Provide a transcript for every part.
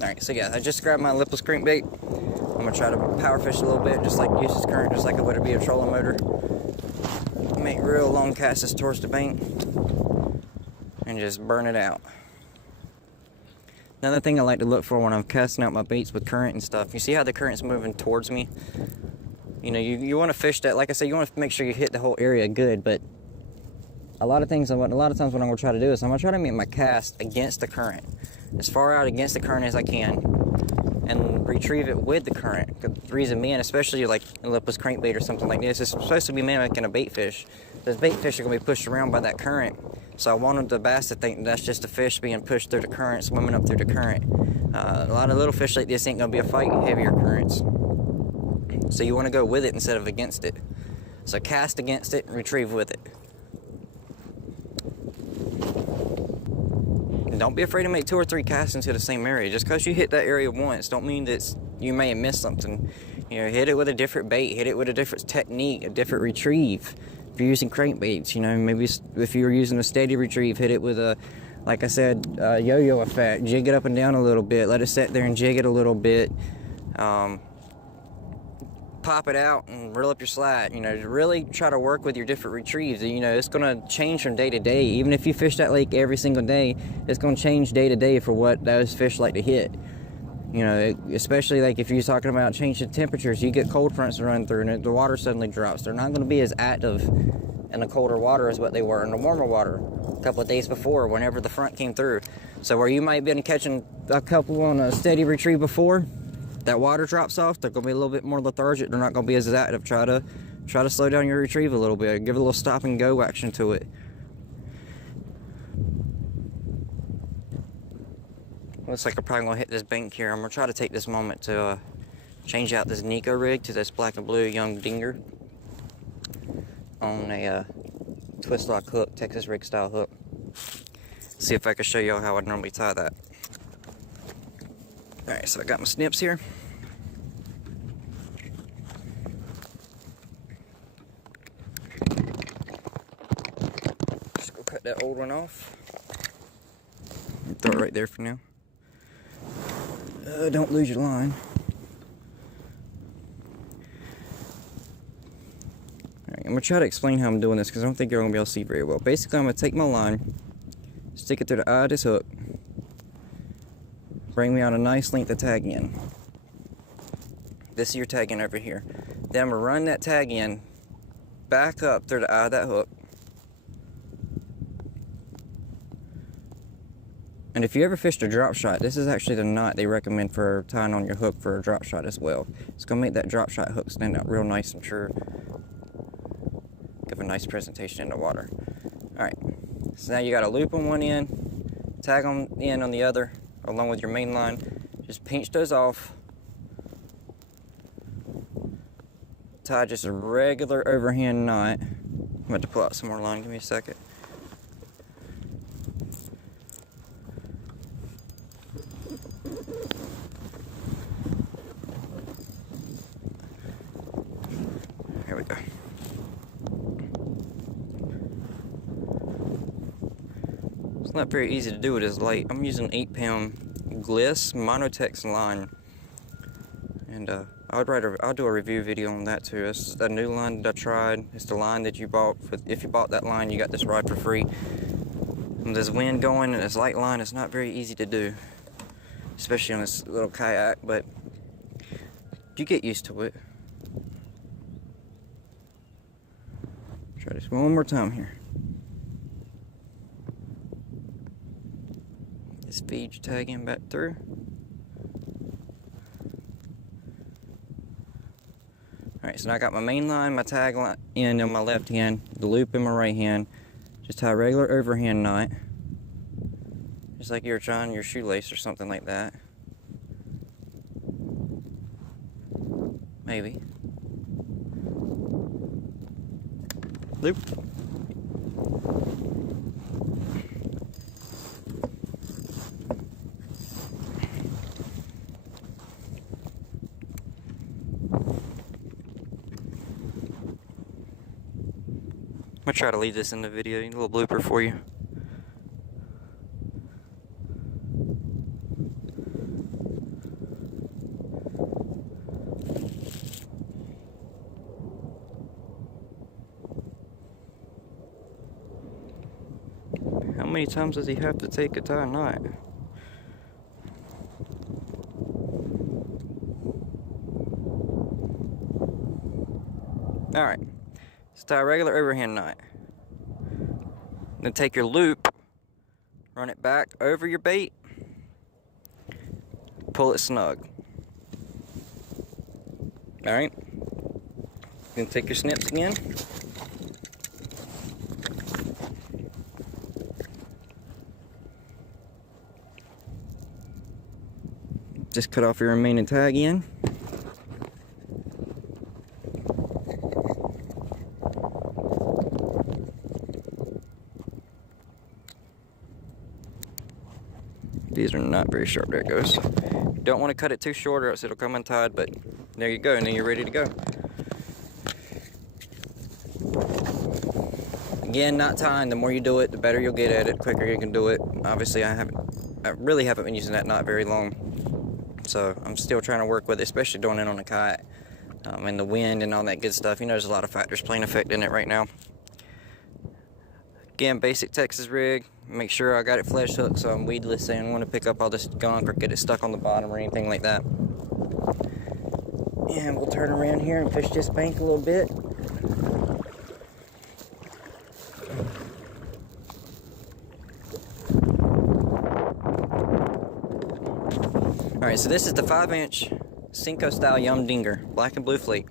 Alright, so yeah, I just grabbed my lipless crankbait. I'm gonna try to power fish a little bit, just like use this current, just like it would be a trolling motor. Make real long casts towards the bank and just burn it out. Another thing I like to look for when I'm casting out my baits with current and stuff, you see how the current's moving towards me? You know, you want to fish that, like I said, you want to make sure you hit the whole area good, but a lot of times what I'm going to try to do is I'm going to try to make my cast against the current, as far out against the current as I can, and retrieve it with the current. The reason being, especially like a lipless crankbait or something like this, it's supposed to be mimicking a bait fish. Those bait fish are going to be pushed around by that current, so I wanted the bass to think that's just a fish being pushed through the current, swimming up through the current. A lot of little fish like this ain't going to be a fight heavier currents, so you want to go with it instead of against it. So cast against it and retrieve with it. And don't be afraid to make 2 or 3 casts into the same area. Just because you hit that area once don't mean that you may have missed something. You know, hit it with a different bait, hit it with a different technique, a different retrieve. If you're using crankbaits, you know, maybe if you're using a steady retrieve, hit it with a, like I said, yo-yo effect. Jig it up and down a little bit, let it sit there and jig it a little bit. Pop it out and reel up your slat. You know, really try to work with your different retrieves. You know, it's going to change from day to day. Even if you fish that lake every single day, it's going to change day to day for what those fish like to hit. You know, especially like if you're talking about changing temperatures, you get cold fronts to run through and the water suddenly drops. They're not going to be as active in the colder water as what they were in the warmer water a couple of days before, whenever the front came through. So where you might have been catching a couple on a steady retrieve before, that water drops off, they're going to be a little bit more lethargic. They're not going to be as active. Try to slow down your retrieve a little bit. Give it a little stop and go action to it. Looks like I'm probably going to hit this bank here. I'm going to try to take this moment to change out this Nico rig to this black and blue young dinger on a twist lock hook, Texas rig style hook. See if I can show y'all how I normally tie that. Alright, so I got my snips here. Just go cut that old one off. Throw it right there for now. Don't lose your line. Alright, I'm going to try to explain how I'm doing this because I don't think you're going to be able to see very well. Basically, I'm going to take my line, stick it through the eye of this hook, bring me out a nice length of tag in. This is your tag in over here. Then I'm going to run that tag in back up through the eye of that hook. And if you ever fished a drop shot, this is actually the knot they recommend for tying on your hook for a drop shot as well. It's going to make that drop shot hook stand out real nice and sure. Give a nice presentation in the water. Alright, so now you got a loop on one end, tag on the end on the other, along with your main line. Just pinch those off. Tie just a regular overhand knot. I'm about to pull out some more line, give me a second. Here we go. It's not very easy to do with this light. I'm using 8-pound Gliss Monotex line, and I'll do a review video on that too. It's a new line that I tried. It's the line that you bought. If you bought that line, you got this rod for free. When there's wind going and this light line, it's not very easy to do, especially on this little kayak, but you get used to it. Try this one more time here. Just feed your tag in back through. Alright, so now I got my main line, my tag line in on my left hand, the loop in my right hand. Just tie a regular overhand knot, just like you're tying your shoelace or something like that. Maybe. Loop. I'm gonna try to leave this in the video, a little blooper for you. many times does he have to take a tie knot? Alright, let's tie a regular overhand knot. Then take your loop, run it back over your bait, pull it snug. Alright, then take your snips again. Just cut off your remaining tie again. These are not very sharp. There it goes. Don't want to cut it too short or else it'll come untied, but there you go, and then you're ready to go. Again, not tying. The more you do it, the better you'll get at it, the quicker you can do it. Obviously, I really haven't been using that knot very long, so I'm still trying to work with it, especially doing it on a kayak. And the wind and all that good stuff. You know, there's a lot of factors playing effect in it right now. Again, basic Texas rig. Make sure I got it flesh hooked so I'm weedless and I don't want to pick up all this gunk or get it stuck on the bottom or anything like that. And we'll turn around here and fish this bank a little bit. Alright, so this is the 5-inch Senko style Yum Dinger, black and blue fleet.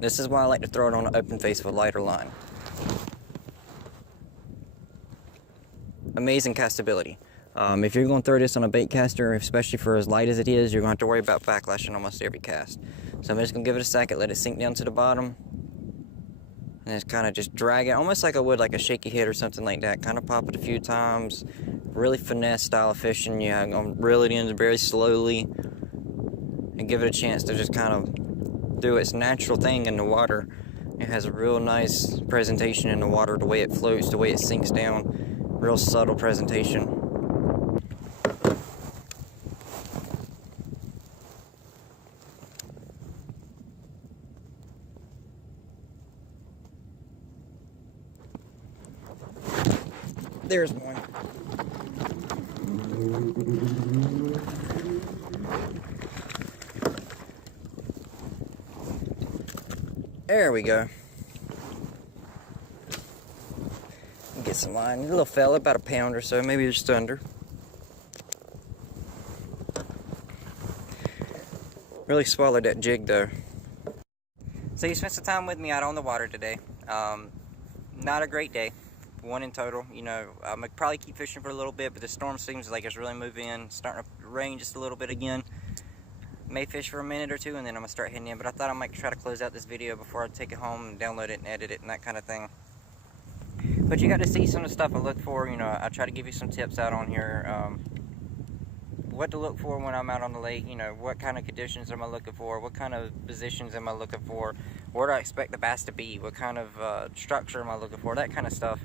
This is why I like to throw it on an open face with a lighter line. Amazing castability. If you're going to throw this on a bait caster, especially for as light as it is, you're going to have to worry about backlashing almost every cast. So I'm just going to give it a second, let it sink down to the bottom, and just kind of just drag it, almost like I would like a shaky hit or something like that. Kind of pop it a few times. Really finesse style of fishing. Yeah, I'm going to reel it in very slowly and give it a chance to just kind of do its natural thing in the water. It has a real nice presentation in the water, the way it floats, the way it sinks down. Real subtle presentation. There's one. There we go. Get some line. A little fella, about a pound or so, maybe just under. Really swallowed that jig though. So you spent some time with me out on the water today. Not a great day. One in total. You know, I'm gonna probably keep fishing for a little bit, but the storm seems like it's really moving in. Starting to rain just a little bit again. May fish for a minute or two and then I'm gonna start heading in. But I thought I might try to close out this video before I take it home and download it and edit it and that kind of thing. But you got to see some of the stuff I look for. You know, I try to give you some tips out on here. What to look for when I'm out on the lake. You know, what kind of conditions am I looking for? What kind of positions am I looking for? Where do I expect the bass to be? What kind of structure am I looking for? That kind of stuff.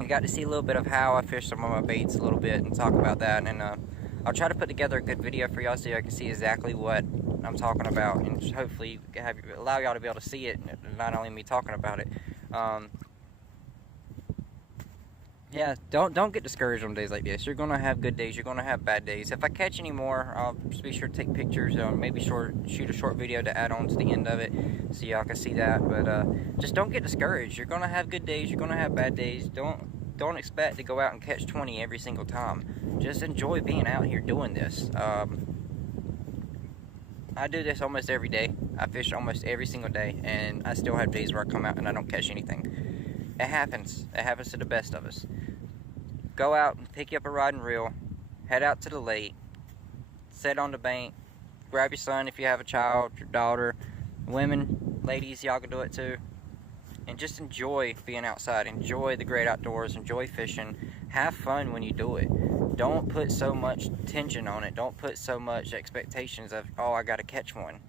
You got to see a little bit of how I fish some of my baits a little bit and talk about that. And I'll try to put together a good video for y'all so y'all can see exactly what I'm talking about. And hopefully allow y'all to be able to see it, not only me talking about it. Yeah, don't get discouraged on days like this. You're gonna have good days. You're gonna have bad days. If I catch any more, I'll just be sure to take pictures. Maybe shoot a short video to add on to the end of it, so y'all can see that. But just don't get discouraged. You're gonna have good days. You're gonna have bad days. Don't expect to go out and catch 20 every single time. Just enjoy being out here doing this. I do this almost every day. I fish almost every single day, and I still have days where I come out and I don't catch anything. It happens. It happens to the best of us. Go out and pick you up a rod and reel, head out to the lake, sit on the bank, grab your son if you have a child, your daughter, women, ladies, y'all can do it too, and just enjoy being outside, enjoy the great outdoors, enjoy fishing, have fun when you do it. Don't put so much tension on it. Don't put so much expectations of, oh, I gotta catch one.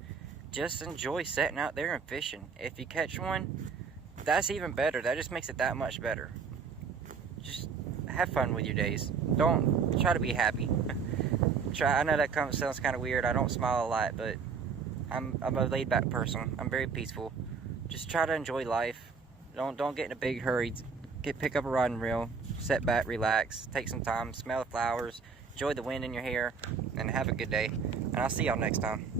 Just enjoy sitting out there and fishing. If you catch one, that's even better. That just makes it that much better. Just have fun with your days. Don't try to be happy. I know that sounds kind of weird. I don't smile a lot, but I'm a laid back person. I'm very peaceful. Just try to enjoy life. Don't get in a big hurry pick up a rod and reel, sit back, relax, take some time, smell the flowers, enjoy the wind in your hair, and have a good day. And I'll see y'all next time.